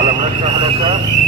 ألم نشرح لك